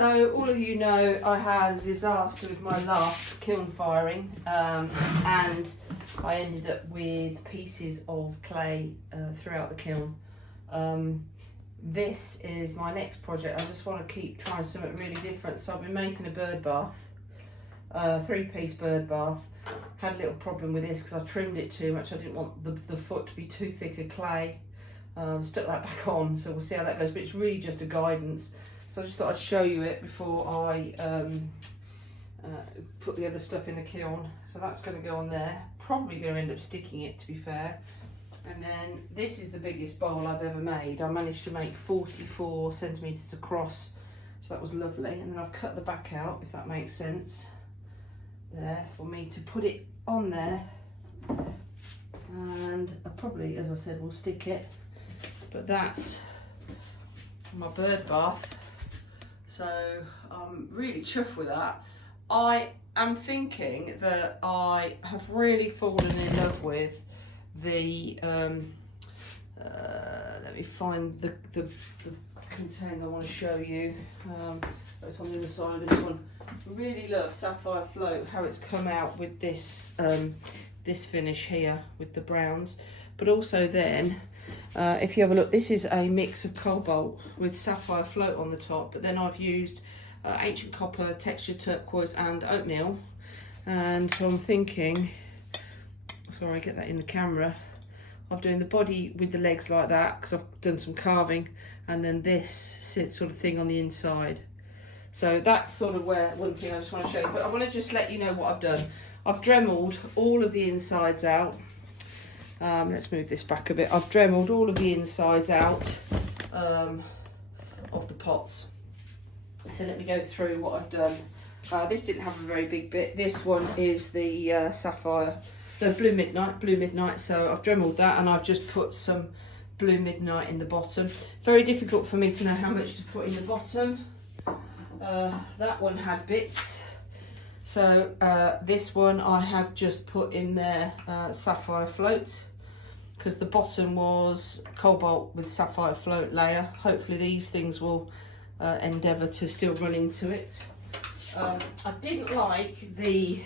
So all of you know I had a disaster with my last kiln firing, and I ended up with pieces of clay throughout the kiln. This is my next project. I just want to keep trying something really different. So I've been making a bird bath, 3-piece bird bath. Had a little problem with this because I trimmed it too much. I didn't want the foot to be too thick of clay. Stuck that back on, so we'll see how that goes, but it's really just a guidance. So I just thought I'd show you it before I put the other stuff in the kiln. So that's going to go on there. Probably going to end up sticking it, to be fair. And then this is the biggest bowl I've ever made. I managed to make 44 centimetres across, so that was lovely. And then I've cut the back out, if that makes sense, there for me to put it on there. And I probably, as I said, will stick it. But that's my bird bath. So I'm really chuffed with that. I am thinking that I have really fallen in love with the, let me find the container I want to show you. It's on the other side of this one. I really love Sapphire Float, how it's come out with this, this finish here with the browns. But also then, if you have a look, this is a mix of cobalt with Sapphire Float on the top, but then I've used ancient copper, textured turquoise and oatmeal. And so I'm thinking, sorry, get that in the camera, I'm doing the body with the legs like that because I've done some carving, and then this sort of thing on the inside. So that's sort of where one thing I just want to show you, but I want to just let you know what I've done. I've Dremeled all of the insides out. Let's move this back a bit. I've Dremeled all of the insides out of the pots. So let me go through what I've done. This didn't have a very big bit. This one is the sapphire, the blue midnight. So I've Dremeled that, and I've just put some blue midnight in the bottom. Very difficult for me to know how much to put in the bottom. That one had bits. So this one I have just put in there Sapphire Float, because the bottom was cobalt with Sapphire Float layer. Hopefully these things will endeavour to still run into it. I didn't like the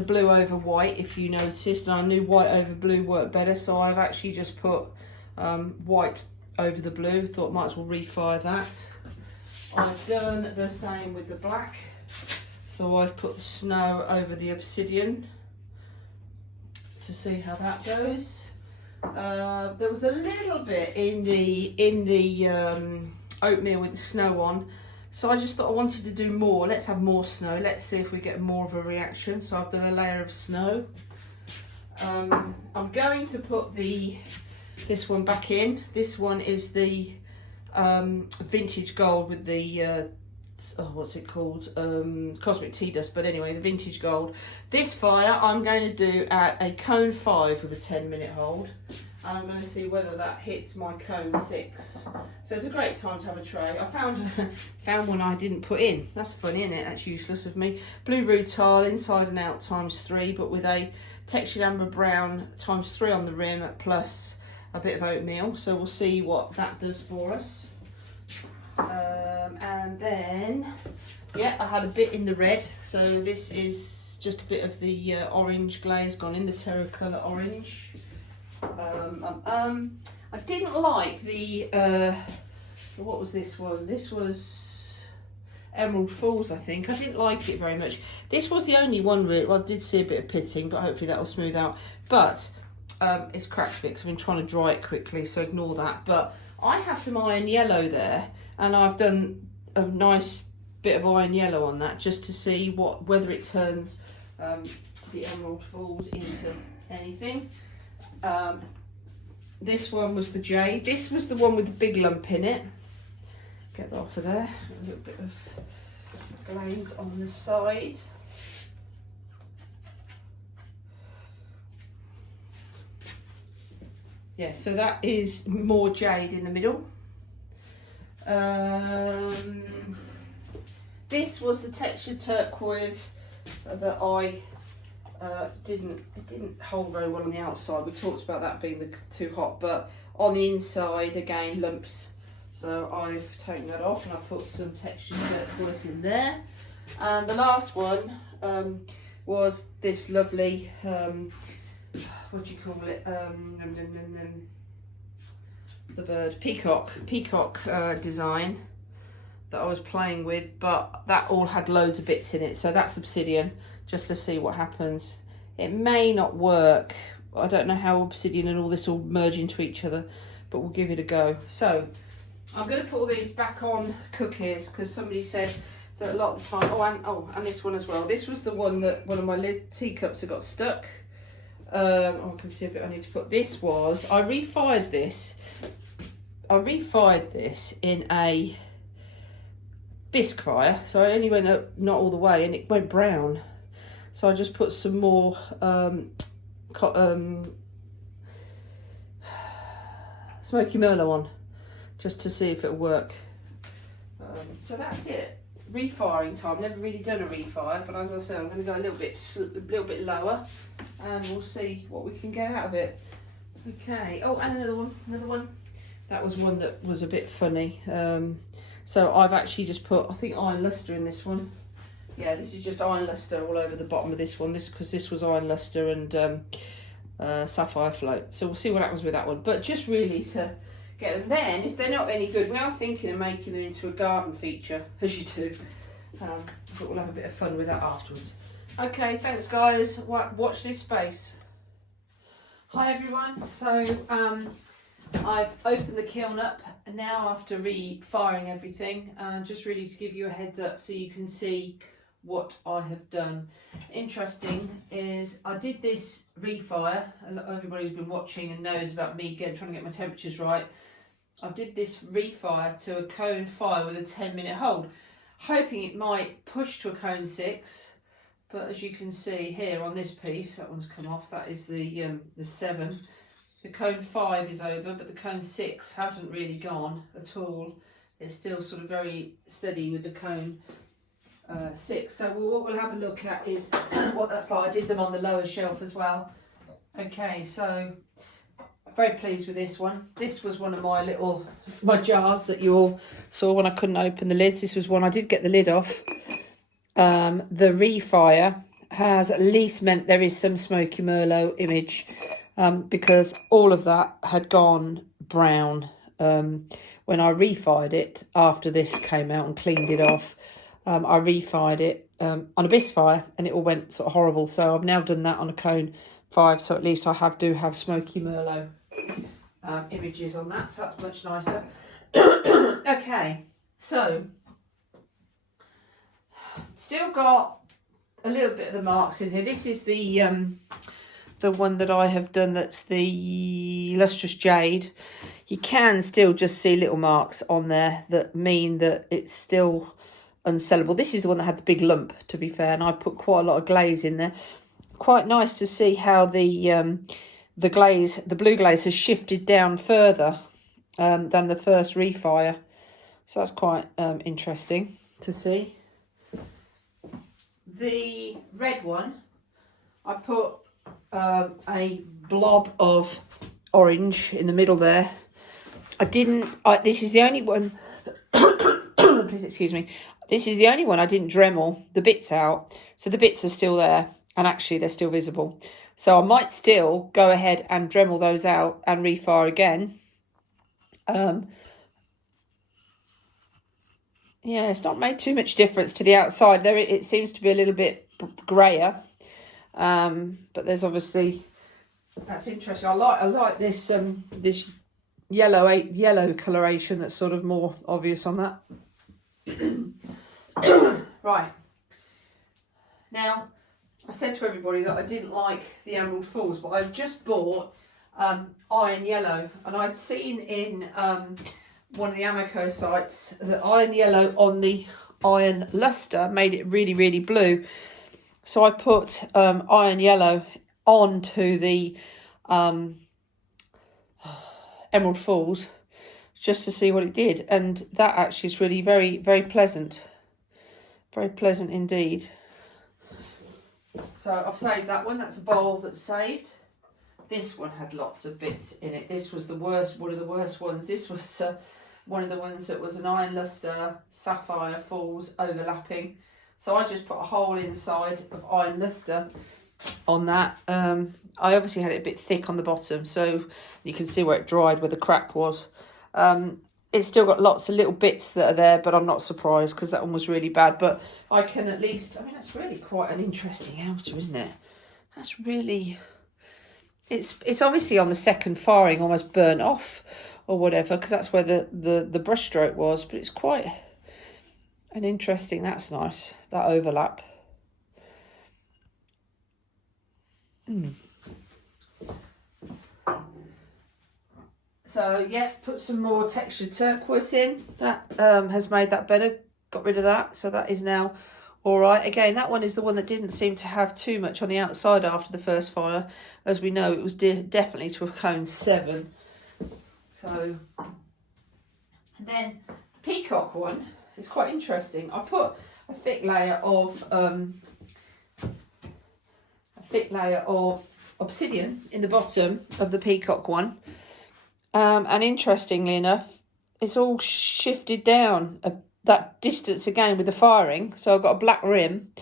blue over white, if you noticed, and I knew white over blue worked better, so I've actually just put white over the blue. Thought might as well refire that. I've done the same with the black. So I've put the snow over the obsidian to see how that goes. There was a little bit in the oatmeal with the snow on, so I just thought I wanted to do more. Let's have more snow. Let's see if we get more of a reaction. So I've done a layer of snow. I'm going to put this one back in. This one is the vintage gold with the what's it called, cosmic tea dust, but anyway, the vintage gold. This fire I'm going to do at a cone 5 with a 10-minute hold, and I'm going to see whether that hits my cone 6. So it's a great time to have a tray. I found one I didn't put in. That's funny, isn't it? That's useless of me. Blue rutile inside and out ×3, but with a textured amber brown ×3 on the rim, plus a bit of oatmeal. So we'll see what that does for us. And then, yeah, I had a bit in the red, so this is just a bit of the orange glaze gone in, the terracotta orange. I didn't like the, what was this one? This was Emerald Falls, I think. I didn't like it very much. This was the only one really, well, I did see a bit of pitting, but hopefully that will smooth out. But it's cracked a bit because I've been trying to dry it quickly, so ignore that. But I have some iron yellow there, and I've done a nice bit of iron yellow on that just to see whether it turns the Emerald Falls into anything. This one was the jade. This was the one with the big lump in it. Get that off of there. A little bit of glaze on the side. Yeah, so that is more jade in the middle. This was the textured turquoise that I didn't hold very well on the outside. We talked about that being too hot, but on the inside again, lumps So I've taken that off and I've put some texture polish in there. And the last one was this lovely, what do you call it? The bird, peacock design that I was playing with, but that all had loads of bits in it. So that's obsidian, just to see what happens. It may not work. I don't know how obsidian and all this all merge into each other, but we'll give it a go. So I'm going to put all these back on cookies because somebody said that a lot of the time, and this one as well. This was the one that one of my lid teacups had got stuck. I can see a bit I need to put. This was, I refired this in a bisque fire, so I only went up not all the way and it went brown. So I just put some more smoky merlot on just to see if it'll work. So that's it. Refiring time. Never really done a refire, but as I said, I'm going to go a little bit lower, and we'll see what we can get out of it. Okay. Oh, and another one. That was one that was a bit funny. So I've actually just put, I think, iron luster in this one. Yeah, this is just iron luster all over the bottom of this one. Because this was iron luster and sapphire float. So we'll see what happens with that one. But just really to get them. Then, if they're not any good, we are thinking of making them into a garden feature, as you do. But we'll have a bit of fun with that afterwards. Okay, thanks guys. Watch this space. Hi everyone. So I've opened the kiln up now after refiring everything, just really to give you a heads up so you can see what I have done. Interesting is I did this refire, and everybody's been watching and knows about me trying to get my temperatures right. I did this refire to a cone 5 with a 10-minute hold, hoping it might push to a cone 6, but as you can see here on this piece, that one's come off, that is the 7. The cone 5 is over, but the cone 6 hasn't really gone at all. It's still sort of very steady with the cone 6. So what we'll have a look at is what that's like. I did them on the lower shelf as well. Okay, so very pleased with this one. This was one of my jars that you all saw when I couldn't open the lids. This was one I did get the lid off. The refire has at least meant there is some smoky merlot image. Because all of that had gone brown when I refired it after this came out and cleaned it off. I refired it on a bisque fire and it all went sort of horrible. So I've now done that on a cone 5, so at least I do have smoky merlot images on that, so that's much nicer. Okay, so still got a little bit of the marks in here. This is the one that I have done, that's the lustrous jade. You can still just see little marks on there that mean that it's still unsellable. This is the one that had the big lump, to be fair, and I put quite a lot of glaze in there. Quite nice to see how the glaze, the blue glaze, has shifted down further than the first refire. So that's quite interesting to see. The red one, I put a blob of orange in the middle there. This is the only one, please excuse me, this is the only one I didn't Dremel the bits out, so the bits are still there and actually they're still visible. So I might still go ahead and Dremel those out and refire again. Yeah, it's not made too much difference to the outside there. It seems to be a little bit grayer. But there's obviously, that's interesting. I like this this yellow coloration that's sort of more obvious on that. Right, now I said to everybody that I didn't like the Emerald Falls, but I've just bought iron yellow, and I'd seen in one of the Amoco sites that iron yellow on the iron luster made it really, really blue. So I put iron yellow onto the Emerald Falls just to see what it did, and that actually is really very, very pleasant. Very pleasant indeed. So I've saved that one. That's a bowl that's saved. This one had lots of bits in it. This was the worst, one of the worst ones. This was one of the ones that was an iron luster sapphire falls overlapping. So I just put a hole inside of iron luster on that. I obviously had it a bit thick on the bottom, so you can see where it dried, where the crack was. It's still got lots of little bits that are there, but I'm not surprised because that one was really bad. But I can at least, I mean, that's really quite an interesting outer, isn't it? That's really, it's obviously on the second firing, almost burnt off or whatever, because that's where the brush stroke was. But it's quite an interesting, that's nice, that overlap. So yeah, put some more textured turquoise in. That has made that better. Got rid of that, so that is now all right. Again, that one is the one that didn't seem to have too much on the outside after the first fire. As we know, it was definitely to a cone 7. So, and then the peacock one is quite interesting. I put a thick layer of obsidian in the bottom of the peacock one. And interestingly enough, it's all shifted down that distance again with the firing. So I've got a black rim,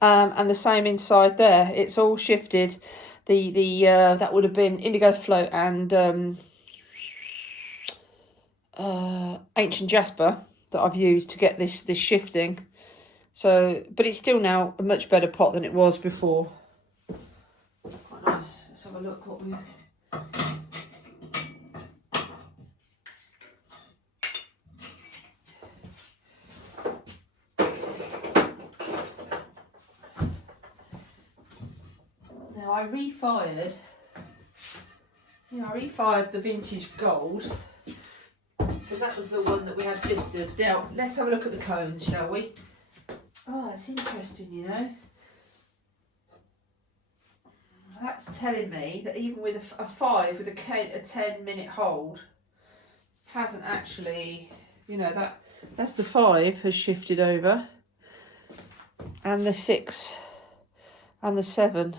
and the same inside there. It's all shifted. The that would have been indigo float and ancient jasper that I've used to get this shifting. So, but it's still now a much better pot than it was before. It's quite nice. Let's have a look what we. I refired the vintage gold because that was the one that we had blistered. Now let's have a look at the cones, shall we? Oh, it's interesting, you know. That's telling me that even with a 5 with a 10-minute hold hasn't actually, you know, that's the 5 has shifted over, and the 6 and the 7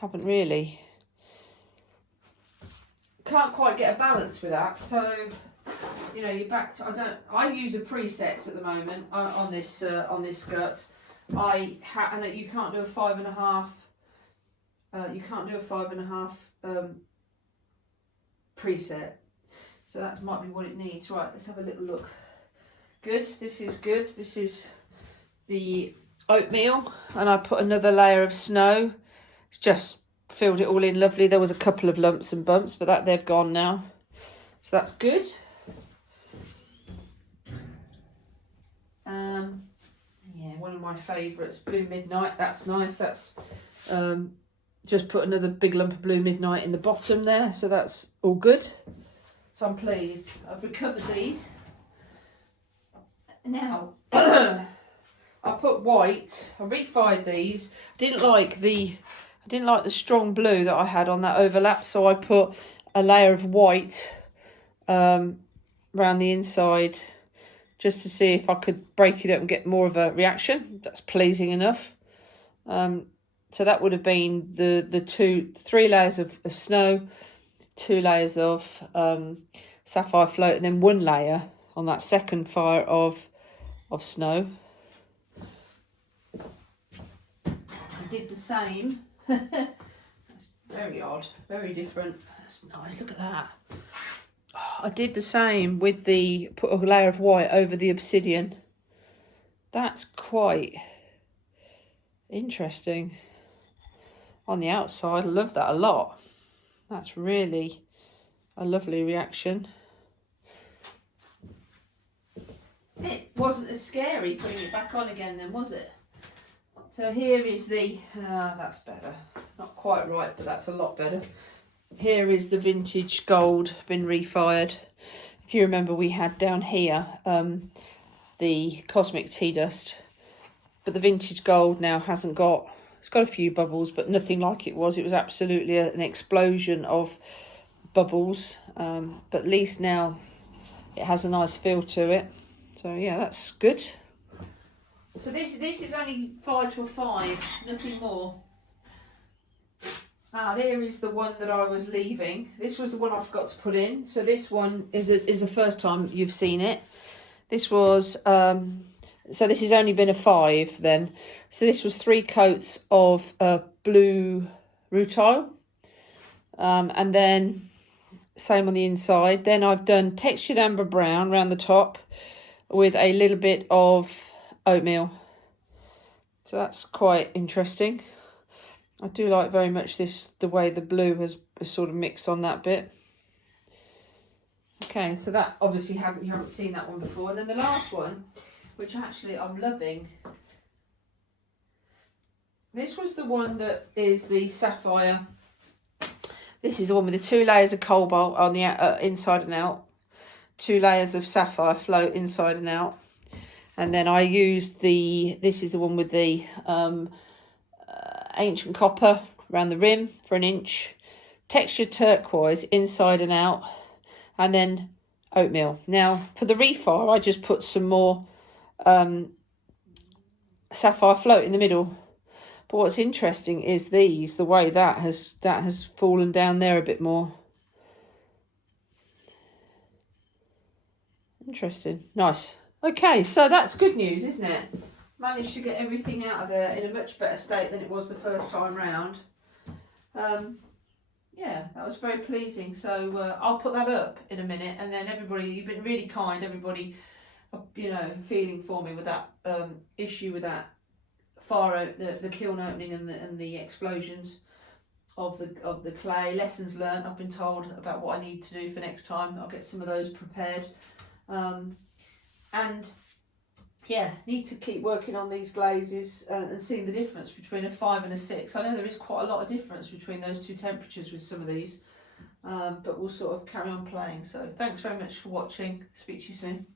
haven't really. Can't quite get a balance with that. So, you know, you're back to, I use a presets at the moment on this skirt. And you can't do a 5.5. You can't do a 5.5 preset. So that might be what it needs. Right, let's have a little look. Good. This is good. This is the oatmeal, and I put another layer of snow. It's just filled it all in lovely. There was a couple of lumps and bumps, but that they've gone now. So that's good. Yeah, one of my favourites, Blue Midnight. That's nice. That's just put another big lump of Blue Midnight in the bottom there. So that's all good. So I'm pleased. I've recovered these. Now, I put white. I refired these. I didn't like the strong blue that I had on that overlap, so I put a layer of white around the inside just to see if I could break it up and get more of a reaction. That's pleasing enough. So that would have been the 3 layers of snow, 2 layers of sapphire float, and then 1 layer on that second fire of snow. I did the same. That's very odd, very different. That's nice, look at that. Oh, I did the same with put a layer of white over the obsidian. That's quite interesting. On the outside, I love that a lot. That's really a lovely reaction. It wasn't as scary putting it back on again then, was it? So here is that's better. Not quite right, but that's a lot better. Here is the vintage gold, been refired. If you remember, we had down here the cosmic tea dust, but the vintage gold now hasn't got, it's got a few bubbles, but nothing like it was. It was absolutely an explosion of bubbles, but at least now it has a nice feel to it. So yeah, that's good. So this is only 5 to a 5, nothing more. There is the one that I was leaving. This was the one I forgot to put in. So this one is the first time you've seen it. This was, so this has only been a 5 then. So this was 3 coats of blue rutile. And then same on the inside. Then I've done textured amber brown around the top with a little bit of oatmeal. So that's quite interesting. I do like very much the way the blue has sort of mixed on that bit. Okay, so that obviously you haven't seen that one before. And then the last one, which actually I'm loving. This was the one that is the sapphire. This is the one with the 2 layers of cobalt on the inside and out. 2 layers of sapphire float inside and out. And then I used this is the one with the ancient copper around the rim for 1 inch, textured turquoise inside and out, and then oatmeal. Now for the refire, I just put some more sapphire float in the middle. But what's interesting is the way that has fallen down there a bit more. Interesting, nice. Okay, so that's good news, isn't it? Managed to get everything out of there in a much better state than it was the first time round. Yeah, that was very pleasing. So I'll put that up in a minute, and then everybody, you've been really kind, everybody, you know, feeling for me with that issue with that fire, the kiln opening and the explosions of the clay. Lessons learnt. I've been told about what I need to do for next time. I'll get some of those prepared, and yeah, need to keep working on these glazes and seeing the difference between a 5 and a 6. I know there is quite a lot of difference between those 2 temperatures with some of these, but we'll sort of carry on playing. So thanks very much for watching. Speak to you soon.